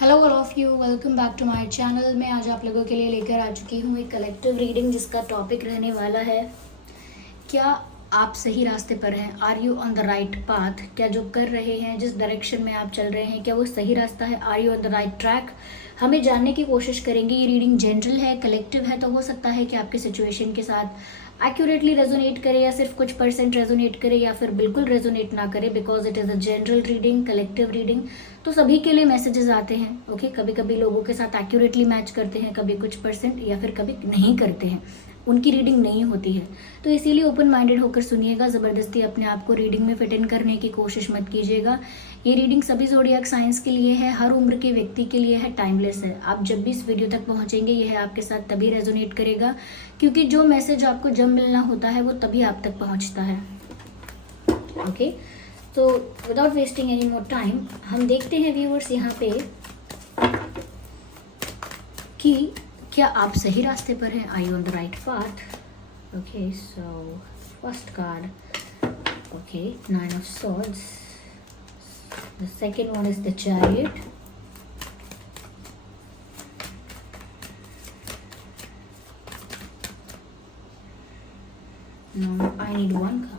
Hello all of you, welcome back to my channel. मैं आज आप लोगों के लिए लेकर आ चुकी हूँ एक कलेक्टिव रीडिंग जिसका टॉपिक रहने वाला है, क्या आप सही रास्ते पर हैं? Are you on the right path? क्या जो कर रहे हैं, जिस डायरेक्शन में आप चल रहे हैं, क्या वो सही रास्ता है? Are you on the right track? हमें जानने की कोशिश करेंगे। ये रीडिंग जनरल है, कलेक्टिव है, तो हो सकता है कि आपके सिचुएशन के साथ एक्यूरेटली रेजोनेट करे या सिर्फ कुछ परसेंट रेजोनेट करे या फिर बिल्कुल रेजोनेट ना करे, because it is a general reading, collective reading. तो सभी के लिए मैसेजेस आते हैं। ओके, कभी कभी लोगों के साथ एक्यूरेटली मैच करते हैं, कभी कुछ परसेंट या फिर कभी नहीं करते हैं, उनकी रीडिंग नहीं होती है। तो इसीलिए ओपन माइंडेड होकर सुनिएगा, ज़बरदस्ती अपने आप को रीडिंग में फिट इन करने की कोशिश मत कीजिएगा। ये रीडिंग सभी ज़ोडिएक साइंस के लिए है, हर उम्र के व्यक्ति के लिए है, टाइमलेस है। आप जब भी इस वीडियो तक पहुंचेंगे, यह आपके साथ तभी रेजोनेट करेगा, क्योंकि जो मैसेज आपको जब मिलना होता है वो तभी आप तक पहुंचता है। ओके, तो without wasting any more time, हम देखते हैं व्यूअर्स यहाँ पे कि क्या आप सही रास्ते पर हैं? I on the right path? Okay, so first card, okay, 9 of swords. The second one is the chariot. Now I need one card.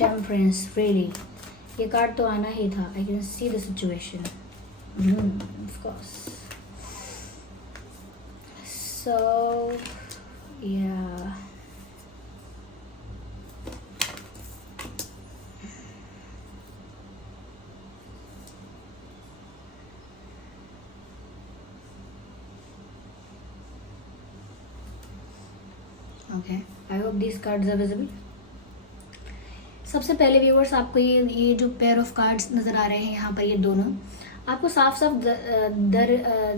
Temperance, really. ये कार्ड तो आना ही था. I can see the situation. Of course. So, yeah. Okay. I hope these cards are visible. सबसे पहले viewers, आपको ये जो pair of cards नज़र आ रहे हैं यहाँ पर, ये दोनों आपको साफ साफ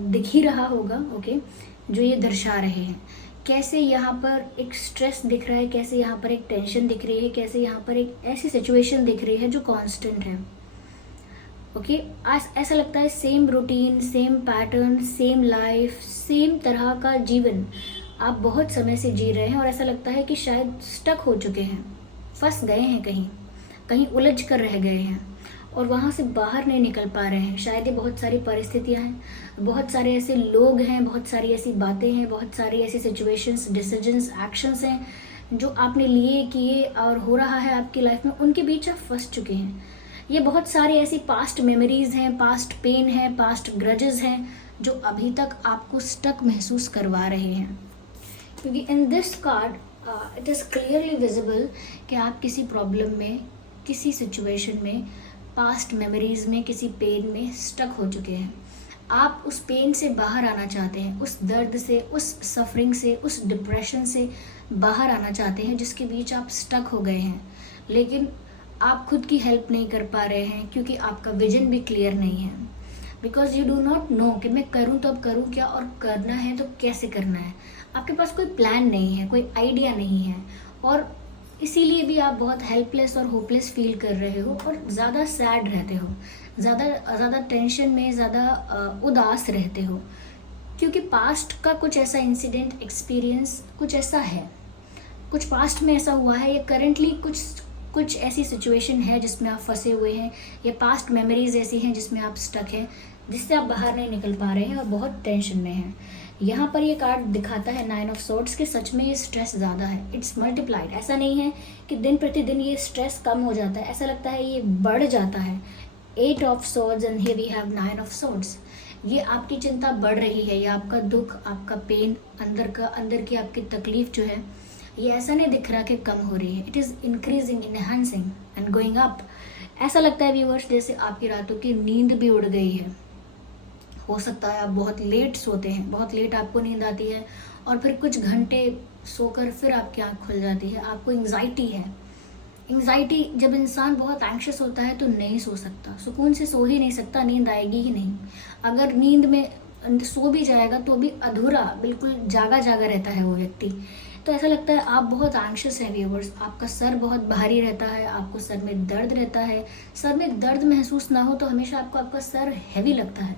दिख ही रहा होगा। ओके, जो ये दर्शा रहे हैं, कैसे यहाँ पर एक स्ट्रेस दिख रहा है, कैसे यहाँ पर एक टेंशन दिख रही है, कैसे यहाँ पर एक ऐसी सिचुएशन दिख रही है जो कांस्टेंट है। ओके, आज ऐसा लगता है same routine, same pattern, same life, same तरह का जीवन आप बहुत समय से जी रहे हैं और ऐसा लगता है कि शायद स्टक हो चुके हैं, फंस गए हैं, कहीं कहीं उलझ कर रह गए हैं और वहाँ से बाहर नहीं निकल पा रहे हैं। शायद ये बहुत सारी परिस्थितियाँ हैं, बहुत सारे ऐसे लोग हैं, बहुत सारी ऐसी बातें हैं, बहुत सारी ऐसी सिचुएशंस, डिसीजंस, एक्शंस हैं जो आपने लिए, किए और हो रहा है आपकी लाइफ में, उनके बीच आप फंस चुके हैं। ये बहुत सारी ऐसी पास्ट मेमोरीज हैं, पास्ट पेन है, पास्ट ग्रजेस हैं जो अभी तक आपको स्टक महसूस करवा रहे हैं, क्योंकि in this card it is clearly visible कि आप किसी प्रॉब्लम में, किसी सिचुएशन में, पास्ट मेमोरीज में, किसी पेन में स्टक हो चुके हैं। आप उस पेन से बाहर आना चाहते हैं, उस दर्द से, उस सफरिंग से, उस डिप्रेशन से बाहर आना चाहते हैं जिसके बीच आप स्टक हो गए हैं, लेकिन आप खुद की हेल्प नहीं कर पा रहे हैं क्योंकि आपका विजन भी क्लियर नहीं है। Because you do not know कि मैं करूँ तो अब करूँ क्या और करना है तो कैसे करना है। आपके पास कोई प्लान नहीं है, कोई आइडिया नहीं है और इसीलिए भी आप बहुत हेल्पलेस और होपलेस फील कर रहे हो और ज़्यादा सैड रहते हो, ज़्यादा टेंशन में, ज़्यादा उदास रहते हो, क्योंकि पास्ट का कुछ ऐसा इंसिडेंट, एक्सपीरियंस कुछ ऐसा है, कुछ पास्ट में ऐसा हुआ है या करेंटली कुछ ऐसी सिचुएशन है जिसमें आप फंसे हुए हैं, या पास्ट मेमोरीज ऐसी हैं जिसमें आप स्टक हैं, जिससे आप बाहर नहीं निकल पा रहे हैं और बहुत टेंशन में हैं। यहाँ पर ये कार्ड दिखाता है 9 of swords के सच में ये स्ट्रेस ज़्यादा है, इट्स मल्टीप्लाइड। ऐसा नहीं है कि दिन प्रतिदिन ये स्ट्रेस कम हो जाता है, ऐसा लगता है ये बढ़ जाता है। 8 of swords and here we have 9 of swords। ये आपकी चिंता बढ़ रही है, या आपका दुख, आपका पेन, अंदर की आपकी तकलीफ जो है, ये ऐसा नहीं दिख रहा कि कम हो रही है, it is increasing, enhancing and going up. ऐसा लगता है व्यूअर्स जैसे आपकी रातों की नींद भी उड़ गई है। हो सकता है आप बहुत लेट सोते हैं, बहुत लेट आपको नींद आती है और फिर कुछ घंटे सोकर फिर आपकी आँख खुल जाती है। आपको एंग्जाइटी है। एंग्जाइटी, जब इंसान बहुत एंग्शियस होता है तो नहीं सो सकता, सुकून से सो ही नहीं सकता, नींद आएगी ही नहीं। अगर नींद में सो भी जाएगा तो भी अधूरा, बिल्कुल जागा रहता है वो व्यक्ति। तो ऐसा लगता है आप बहुत एंग्शियस हैं व्यूअर्स, आपका सर बहुत भारी रहता है, आपको सर में दर्द रहता है। सर में दर्द महसूस ना हो तो हमेशा आपका सर हैवी लगता है,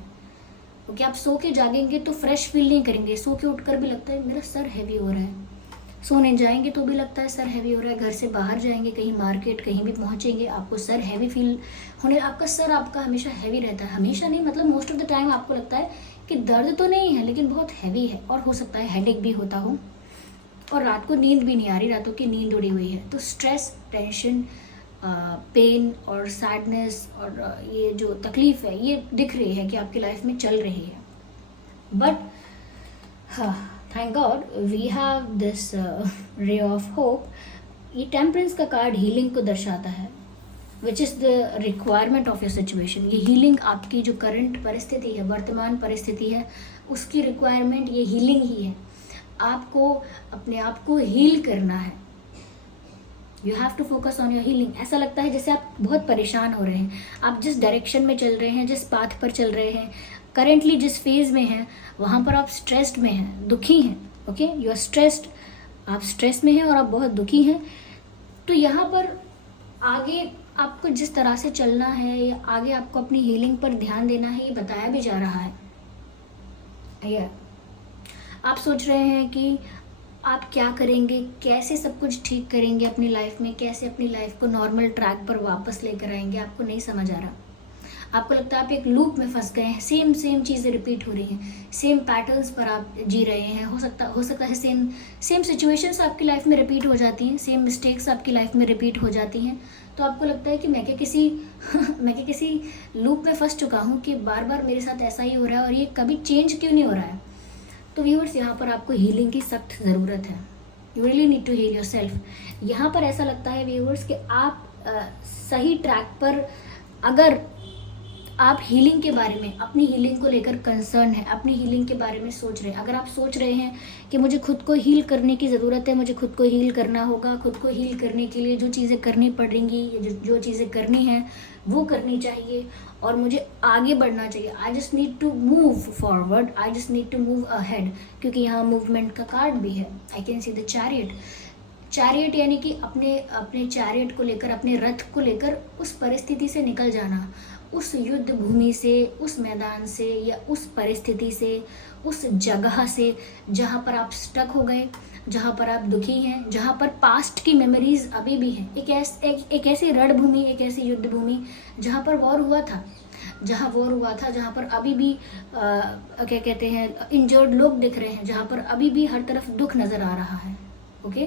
क्योंकि आप सो के जागेंगे तो फ्रेश फील नहीं करेंगे, सो के उठकर भी लगता है मेरा सर हैवी हो रहा है। सोने जाएंगे तो भी लगता है सर हैवी हो रहा है, घर से बाहर जाएंगे कहीं मार्केट कहीं भी पहुंचेंगे आपको सर हैवी फील होने, आपका सर आपका हमेशा हैवी रहता है, हमेशा नहीं मतलब मोस्ट ऑफ द टाइम आपको लगता है कि दर्द तो नहीं है लेकिन बहुत हैवी है, और हो सकता है हेडेक भी होता हो, और रात को नींद भी नहीं आ रही, रातों की नींद उड़ी हुई है। तो स्ट्रेस, टेंशन, पेन और सैडनेस और ये जो तकलीफ़ है ये दिख रही है कि आपकी लाइफ में चल रही है। बट हाँ, thank God we have this ray of hope. ये टेम्परेंस का कार्ड हीलिंग को दर्शाता है, which is the requirement of your situation. ये हीलिंग आपकी जो करंट परिस्थिति है, वर्तमान परिस्थिति है, उसकी रिक्वायरमेंट ये हीलिंग ही है। आपको अपने आप को हील करना है, you have to focus on your healing. ऐसा लगता है जैसे आप बहुत परेशान हो रहे हैं, आप जिस डायरेक्शन में चल रहे हैं, जिस पाथ पर चल रहे हैं, करेंटली जिस फेज में हैं, वहाँ पर आप स्ट्रेस्ड में हैं, दुखी हैं। ओके, यू आर स्ट्रेस्ड, आप स्ट्रेस में हैं और आप बहुत दुखी हैं। तो यहाँ पर आगे आपको जिस तरह से चलना है या आगे आपको अपनी हीलिंग पर ध्यान देना है, ये बताया भी जा रहा है। आप सोच रहे हैं कि आप क्या करेंगे, कैसे सब कुछ ठीक करेंगे अपनी लाइफ में, कैसे अपनी लाइफ को नॉर्मल ट्रैक पर वापस लेकर आएंगे, आपको नहीं समझ आ रहा। आपको लगता है आप एक लूप में फंस गए हैं, सेम चीज़ें रिपीट हो रही हैं, सेम पैटर्न्स पर आप जी रहे हैं। हो सकता है सेम सिचुएशंस आपकी लाइफ में रिपीट हो जाती हैं, सेम मिस्टेक्स आपकी लाइफ में रिपीट हो जाती हैं। तो आपको लगता है कि मैं क्या किसी लूप में फंस चुका हूँ कि बार बार मेरे साथ ऐसा ही हो रहा है और ये कभी चेंज क्यों नहीं हो रहा है। तो व्यूअर्स, यहाँ पर आपको हीलिंग की सख्त ज़रूरत है। You really need to heal yourself. यहाँ पर ऐसा लगता है व्यूअर्स कि आप सही ट्रैक पर, अगर आप हीलिंग के बारे में, अपनी हीलिंग को लेकर कंसर्न है, अपनी हीलिंग के बारे में सोच रहे हैं, अगर आप सोच रहे हैं कि मुझे खुद को हील करने की ज़रूरत है, मुझे खुद को हील करना होगा, खुद को हील करने के लिए जो चीज़ें करनी पड़ेंगी, जो चीज़ें करनी हैं वो करनी चाहिए और मुझे आगे बढ़ना चाहिए। I just need to move forward, I just need to move ahead, क्योंकि यहाँ मूवमेंट का कार्ड भी है। I can see the chariot यानी कि अपने चैरियट को लेकर, अपने रथ को लेकर उस परिस्थिति से निकल जाना, उस युद्ध भूमि से, उस मैदान से या उस परिस्थिति से, उस जगह से जहाँ पर आप स्टक हो गए, जहाँ पर आप दुखी हैं, जहाँ पर पास्ट की मेमोरीज अभी भी हैं। एक ऐसी रणभूमि, एक ऐसी युद्ध भूमि जहाँ पर वॉर हुआ था, जहाँ पर अभी भी क्या कहते हैं, इंजर्ड लोग दिख रहे हैं, जहाँ पर अभी भी हर तरफ दुख नज़र आ रहा है। ओके,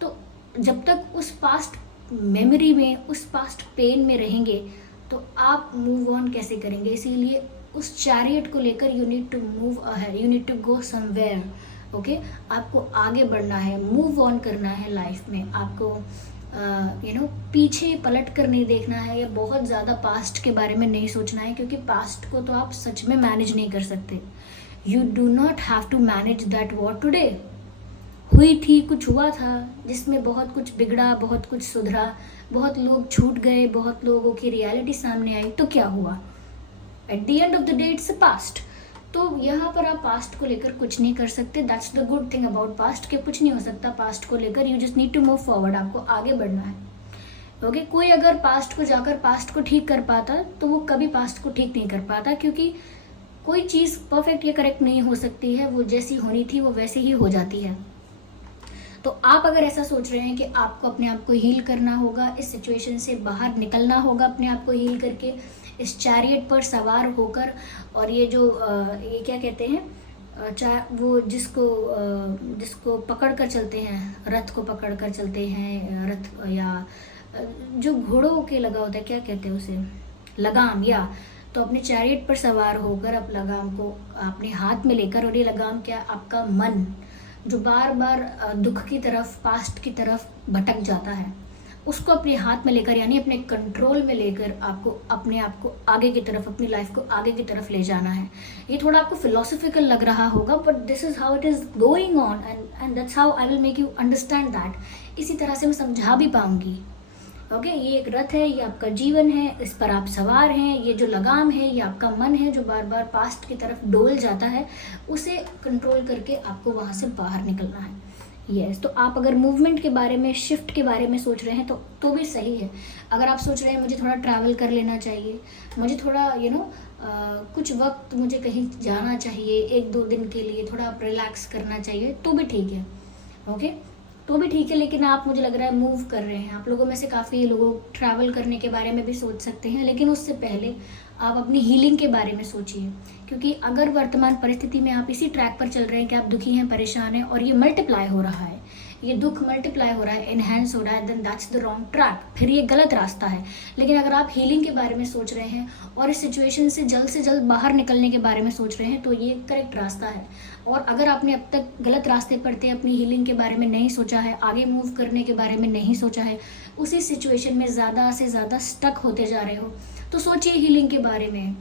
तो जब तक उस पास्ट मेमोरी में, उस पास्ट पेन में रहेंगे तो आप मूव ऑन कैसे करेंगे। इसीलिए उस चैरियट को लेकर you need to move ahead, you need to go somewhere. Okay, आपको आगे बढ़ना है, मूव ऑन करना है लाइफ में। आपको पीछे पलट कर नहीं देखना है या बहुत ज़्यादा पास्ट के बारे में नहीं सोचना है, क्योंकि पास्ट को तो आप सच में मैनेज नहीं कर सकते। You do not have to manage that what today. हुई थी, कुछ हुआ था जिसमें बहुत कुछ बिगड़ा, बहुत कुछ सुधरा, बहुत लोग छूट गए, बहुत लोगों की रियलिटी सामने आई, तो क्या हुआ? At the end of the day it's a past. तो यहाँ पर आप पास्ट को लेकर कुछ नहीं कर सकते। That's the good thing about past, कि कुछ नहीं हो सकता पास्ट को लेकर। You just need to move forward, आपको आगे बढ़ना है। ओके, कोई अगर पास्ट को जाकर पास्ट को ठीक कर पाता तो वो कभी पास्ट को ठीक नहीं कर पाता, क्योंकि कोई चीज़ परफेक्ट या करेक्ट नहीं हो सकती है, वो जैसी होनी थी वो वैसी ही हो जाती है। तो आप अगर ऐसा सोच रहे हैं कि आपको अपने आप को हील करना होगा, इस सिचुएशन से बाहर निकलना होगा अपने आप को हील करके, इस चैरियट पर सवार होकर, और ये जो ये क्या कहते हैं, वो जिसको पकड़ कर चलते हैं, रथ को पकड़ कर चलते हैं, रथ या जो घोड़ों के लगा होता है, क्या कहते हैं उसे, लगाम। या तो अपने चैरियट पर सवार होकर अब लगाम को अपने हाथ में लेकर, और ये लगाम क्या, आपका मन जो बार बार दुख की तरफ, पास्ट की तरफ भटक जाता है, उसको अपने हाथ में लेकर, यानी अपने कंट्रोल में लेकर आपको अपने आप को आगे की तरफ, अपनी लाइफ को आगे की तरफ ले जाना है। ये थोड़ा आपको फिलोसफिकल लग रहा होगा, but this is how it is going on and that's how I will make you understand that. इसी तरह से मैं समझा भी पाऊंगी। ओके, ये एक रथ है, ये आपका जीवन है, इस पर आप सवार हैं। ये जो लगाम है ये आपका मन है जो बार बार पास्ट की तरफ डोल जाता है, उसे कंट्रोल करके आपको वहाँ से बाहर निकलना है। यस, तो आप अगर मूवमेंट के बारे में, शिफ्ट के बारे में सोच रहे हैं तो भी सही है। अगर आप सोच रहे हैं मुझे थोड़ा ट्रैवल कर लेना चाहिए, मुझे थोड़ा कुछ वक्त मुझे कहीं जाना चाहिए, 1-2 दिन के लिए थोड़ा रिलैक्स करना चाहिए, तो भी ठीक है। ओके, तो भी ठीक है, लेकिन आप, मुझे लग रहा है, मूव कर रहे हैं। आप लोगों में से काफ़ी लोगों ट्रैवल करने के बारे में भी सोच सकते हैं, लेकिन उससे पहले आप अपनी हीलिंग के बारे में सोचिए। क्योंकि अगर वर्तमान परिस्थिति में आप इसी ट्रैक पर चल रहे हैं कि आप दुखी हैं, परेशान हैं, और ये मल्टीप्लाई हो रहा है, ये दुख मल्टीप्लाई हो रहा है, एनहेंस हो रहा है, then that's the wrong track, फिर ये गलत रास्ता है। लेकिन अगर आप हीलिंग के बारे में सोच रहे हैं और इस सिचुएशन से जल्द बाहर निकलने के बारे में सोच रहे हैं, तो ये करेक्ट रास्ता है। और अगर आपने अब तक गलत रास्ते पर थे, अपनी हीलिंग के बारे में नहीं सोचा है, आगे मूव करने के बारे में नहीं सोचा है, उसी सिचुएशन में ज़्यादा से ज़्यादा स्टक होते जा रहे हो, तो सोचिए हीलिंग के बारे में।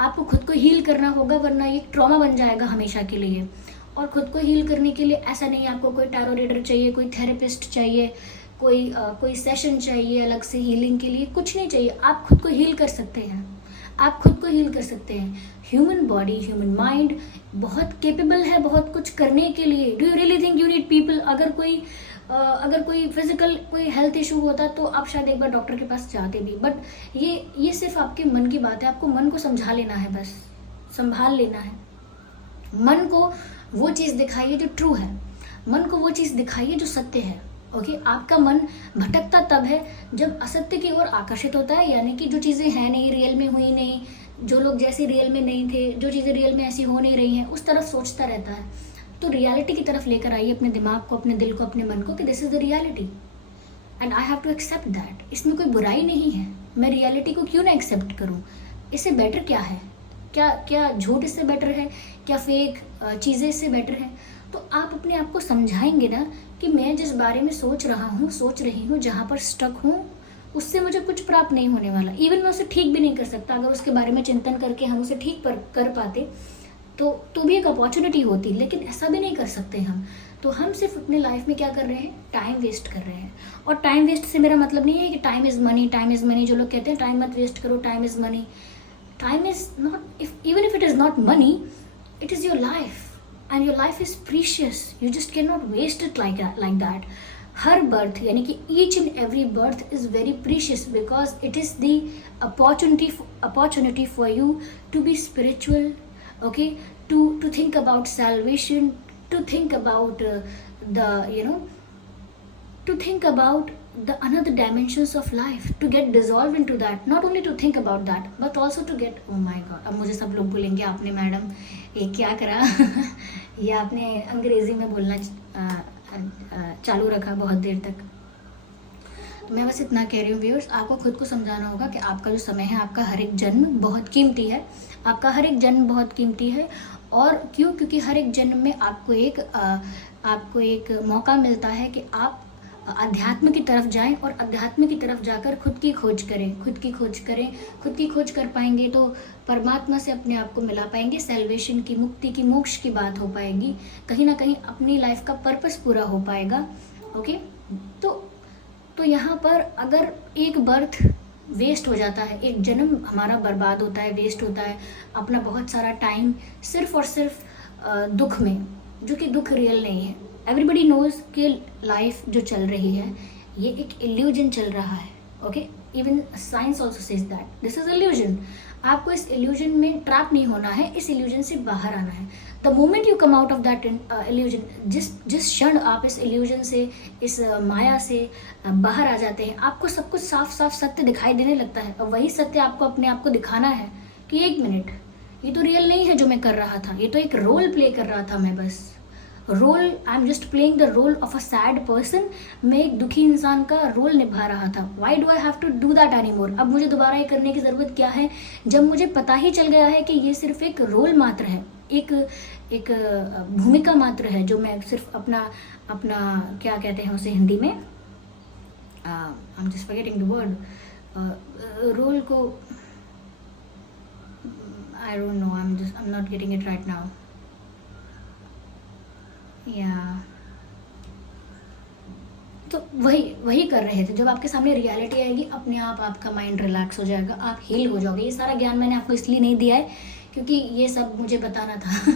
आपको खुद को हील करना होगा, वरना ये ट्रॉमा बन जाएगा हमेशा के लिए। और खुद को हील करने के लिए ऐसा नहीं है आपको कोई टैरो रीडर चाहिए, कोई थेरेपिस्ट चाहिए, कोई सेशन चाहिए अलग से हीलिंग के लिए, कुछ नहीं चाहिए। आप खुद को हील कर सकते हैं, आप खुद को हील कर सकते हैं। ह्यूमन बॉडी, ह्यूमन माइंड बहुत केपेबल है बहुत कुछ करने के लिए। Do you really think you need people? अगर कोई फिजिकल कोई हेल्थ इशू होता तो आप शायद एक बार डॉक्टर के पास जाते भी, बट ये सिर्फ आपके मन की बात है। आपको मन को समझा लेना है, बस संभाल लेना है। मन को वो चीज़ दिखाइए जो ट्रू है, मन को वो चीज़ दिखाइए जो सत्य है। ओके, आपका मन भटकता तब है जब असत्य की ओर आकर्षित होता है, यानी कि जो चीज़ें हैं नहीं, रियल में हुई नहीं, जो लोग जैसे रियल में नहीं थे, जो चीज़ें रियल में ऐसी हो नहीं रही हैं, उस तरफ सोचता रहता है। तो रियलिटी की तरफ लेकर आइए अपने दिमाग को, अपने दिल को, अपने मन को, कि this is the reality and I have to accept that. इसमें कोई बुराई नहीं है, मैं रियलिटी को क्यों ना एक्सेप्ट करूँ? इससे बेटर क्या है? क्या झूठ इससे बेटर है? क्या फेक चीज़ें इससे बेटर है? तो आप अपने आप को समझाएंगे ना कि मैं जिस बारे में सोच रही हूँ, जहाँ पर स्टक हूँ, उससे मुझे कुछ प्राप्त नहीं होने वाला। इवन मैं उसे ठीक भी नहीं कर सकता। अगर उसके बारे में चिंतन करके हम उसे ठीक कर पाते तो भी एक अपॉर्चुनिटी होती, लेकिन ऐसा भी नहीं कर सकते हम। तो हम सिर्फ अपने लाइफ में क्या कर रहे हैं? टाइम वेस्ट कर रहे हैं। और टाइम वेस्ट से मेरा मतलब नहीं है कि टाइम इज़ मनी। जो लोग कहते हैं टाइम मत वेस्ट करो, time is money. Time is not, even if it is not money, it is your life, and your life is precious. You just cannot waste it like that. Her birth, यानी कि each and every birth is very precious because it is the opportunity for you to be spiritual, okay, to think about salvation, to think about to think about the another dimensions of life, to get dissolved into that, not only to think about that but also to get, oh my god, अब मुझे सब लोग बोलेंगे आपने madam ये क्या करा ये आपने अंग्रेजी में बोलना चालू रखा बहुत देर तक। तो मैं बस इतना कह रही हूँ व्यूअर्स, आपको खुद को समझाना होगा कि आपका जो समय है, आपका हर एक जन्म बहुत कीमती है, आपका हर एक जन्म बहुत कीमती है। और क्यों? क्योंकि हर एक जन्म में आपको एक मौका मिलता है कि आप अध्यात्म की तरफ जाएं, और अध्यात्म की तरफ जाकर खुद की खोज कर पाएंगे तो परमात्मा से अपने आप को मिला पाएंगे, सेल्वेशन की, मुक्ति की, मोक्ष की बात हो पाएगी, कहीं ना कहीं अपनी लाइफ का पर्पस पूरा हो पाएगा। ओके, तो यहाँ पर अगर एक बर्थ वेस्ट हो जाता है, एक जन्म हमारा बर्बाद होता है, वेस्ट होता है, अपना बहुत सारा टाइम सिर्फ और सिर्फ दुख में, जो कि दुख रियल नहीं है। एवरीबडी नोज कि लाइफ जो चल रही है ये एक इल्यूजन चल रहा है। Okay, even science also says that this is illusion. आपको इस इल्यूजन में ट्रैप नहीं होना है, इस इल्यूजन से बाहर आना है। The moment you come out of that illusion, जिस क्षण आप इस इल्यूजन से, इस माया से बाहर आ जाते हैं, आपको सब कुछ साफ साफ सत्य दिखाई देने लगता है। और वही सत्य आपको अपने आप को दिखाना है कि एक मिनट, ये तो रियल नहीं है जो मैं कर रहा था, ये तो एक रोल प्ले कर रहा था मैं, बस role, I am just playing the role of a sad person. मैं एक दुखी इंसान का रोल निभा रहा था। Why do I have to do that any more? अब मुझे दोबारा ये करने की ज़रूरत क्या है, जब मुझे पता ही चल गया है कि ये सिर्फ एक रोल मात्र है, एक भूमिका मात्र है, जो मैं सिर्फ अपना क्या कहते हैं उसे हिंदी में, I am just forgetting the word, role को, I don't know, I am not getting it right now. या तो वही कर रहे थे। जब आपके सामने रियलिटी आएगी, अपने आप आपका माइंड रिलैक्स हो जाएगा, आप हील हो जाओगे। ये सारा ज्ञान मैंने आपको इसलिए नहीं दिया है क्योंकि ये सब मुझे बताना था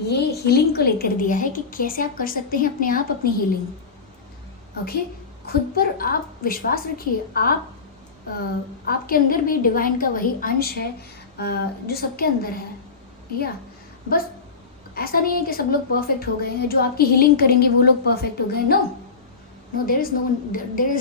ये हीलिंग को लेकर दिया है कि कैसे आप कर सकते हैं अपने आप अपनी हीलिंग। ओके, खुद पर आप विश्वास रखिए। आपके अंदर भी डिवाइन का वही अंश है जो सबके अंदर है। या बस ऐसा नहीं है कि सब लोग परफेक्ट हो गए हैं, जो आपकी हीलिंग करेंगे वो लोग परफेक्ट हो गए। No, No, there is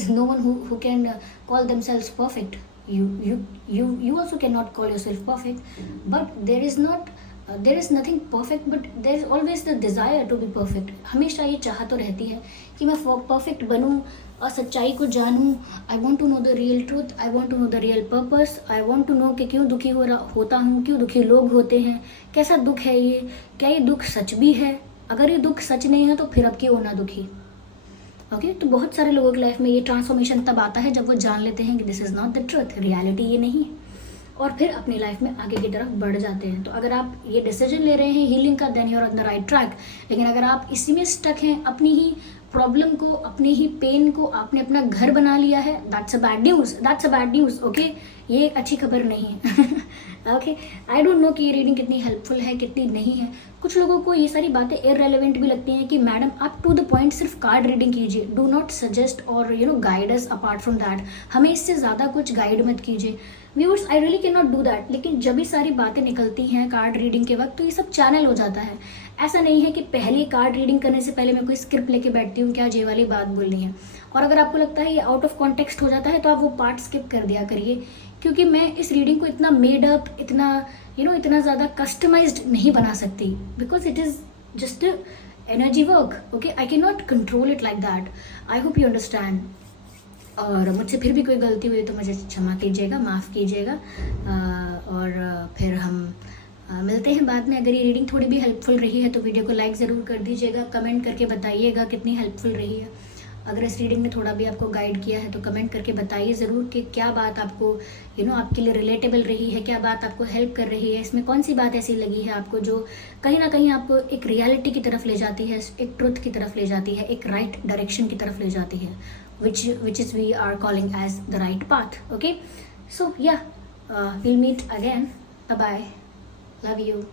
no one who can call themselves perfect. You also cannot call yourself perfect, but there is nothing perfect, but there is always the desire to be perfect. हमेशा ये चाह तो रहती है कि मैं perfect बनूं और सच्चाई को जानूं. I want to know the real truth, I want to know the real purpose, I want to know कि क्यों दुखी होता हूँ, क्यों दुखी लोग होते हैं, कैसा दुख है ये, क्या ये दुख सच भी है. अगर ये दुख सच नहीं है तो फिर अब क्यों होना दुखी. ओके तो बहुत सारे लोगों की लाइफ में ये ट्रांसफॉर्मेशन तब आता है जब वो जान लेते हैं कि this is not the truth, reality ये नहीं है, और फिर अपनी लाइफ में आगे की तरफ बढ़ जाते हैं. तो अगर आप ये डिसीजन ले रहे हैं हीलिंग का, then you are on the right track. लेकिन अगर आप इसी में स्टक हैं, अपनी ही प्रॉब्लम को, अपने ही पेन को आपने अपना घर बना लिया है, that's a bad news, that's a bad news. Okay ये एक अच्छी खबर नहीं है. ओके आई डोंट नो कि ये रीडिंग कितनी हेल्पफुल है, कितनी नहीं है. कुछ लोगों को ये सारी बातें इररेलेवेंट भी लगती हैं कि मैडम आप टू द पॉइंट सिर्फ कार्ड रीडिंग कीजिए, डू नॉट सजेस्ट और guide us apart from that. हमें इससे ज़्यादा कुछ गाइड मत कीजिए. Viewers I really can not do that. लेकिन जब भी सारी बातें निकलती हैं कार्ड रीडिंग के वक्त तो ये सब चैनल हो जाता है. ऐसा नहीं है कि पहले कार्ड रीडिंग करने से पहले मैं कोई स्क्रिप्ट लेके बैठती हूँ क्या ये वाली बात बोलनी है. और अगर आपको लगता है ये आउट ऑफ कॉन्टेक्स्ट हो जाता है तो आप वो पार्ट स्किप कर दिया करिए, क्योंकि मैं इस रीडिंग को इतना मेड अप, इतना इतना ज़्यादा कस्टमाइज्ड नहीं बना सकती, because it is just energy work. Okay I can not control it like that. I hope you understand. और मुझसे फिर भी कोई गलती हुई तो मुझे क्षमा कीजिएगा, माफ़ कीजिएगा. और फिर हम मिलते हैं बाद में. अगर ये रीडिंग थोड़ी भी हेल्पफुल रही है तो वीडियो को लाइक ज़रूर कर दीजिएगा, कमेंट करके बताइएगा कितनी हेल्पफुल रही है. अगर इस रीडिंग ने थोड़ा भी आपको गाइड किया है तो कमेंट करके बताइए ज़रूर कि क्या बात आपको आपके लिए रिलेटेबल रही है, क्या बात आपको हेल्प कर रही है, इसमें कौन सी बात ऐसी लगी है आपको जो कहीं ना कहीं आपको एक रियलिटी की तरफ ले जाती है, एक ट्रुथ की तरफ ले जाती है, एक राइट डायरेक्शन की तरफ ले जाती है, which is we are calling as the right path. Okay, so yeah, we'll meet again. Bye bye, love you.